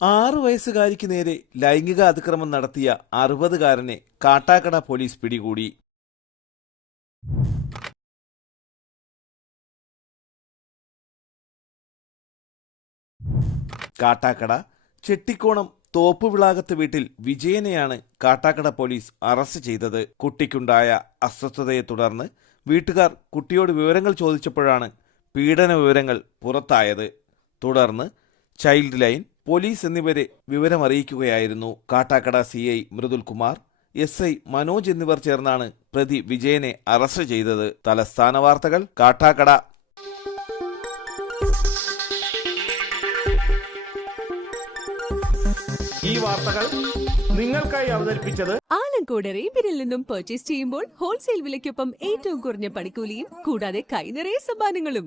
ആറു വയസ്സുകാരിക്ക് നേരെ ലൈംഗിക അതിക്രമം നടത്തിയ അറുപതുകാരനെ കാട്ടാക്കട പോലീസ് പിടികൂടി. കാട്ടാക്കട ചെട്ടിക്കോണം തോപ്പുവിളാകത്ത് വീട്ടിൽ വിജയനെയാണ് കാട്ടാക്കട പോലീസ് അറസ്റ്റ് ചെയ്തത്. കുട്ടിക്കുണ്ടായ അസ്വസ്ഥതയെ തുടർന്ന് വീട്ടുകാർ കുട്ടിയോട് വിവരങ്ങൾ ചോദിച്ചപ്പോഴാണ് പീഡന വിവരങ്ങൾ പുറത്തായത്. തുടർന്ന് ചൈൽഡ് ലൈൻ പോലീസ് എന്നിവരെ വിവരമറിയിക്കുകയായിരുന്നു Kattakkada C I Mridul Kumar S I Manoj എന്നിവർ ചേർന്നാണ് പ്രതി വിജയനെ അറസ്റ്റ് ചെയ്തത്. തലസ്ഥാന വാർത്തകൾ കാട്ടാക്കട. ഈ വാർത്തകൾ നിങ്ങൾക്കായി അവതരിപ്പിച്ചത് ആലങ്കോട് റേബിനിൽ നിന്നും പർച്ചേസ് ചെയ്യുമ്പോൾ ഹോൾസെയിൽ വിലയ്ക്കൊപ്പം ഏറ്റവും കുറഞ്ഞ പണിക്കൂലിയും കൂടാതെ കൈനിറയെ സമ്മാനങ്ങളും.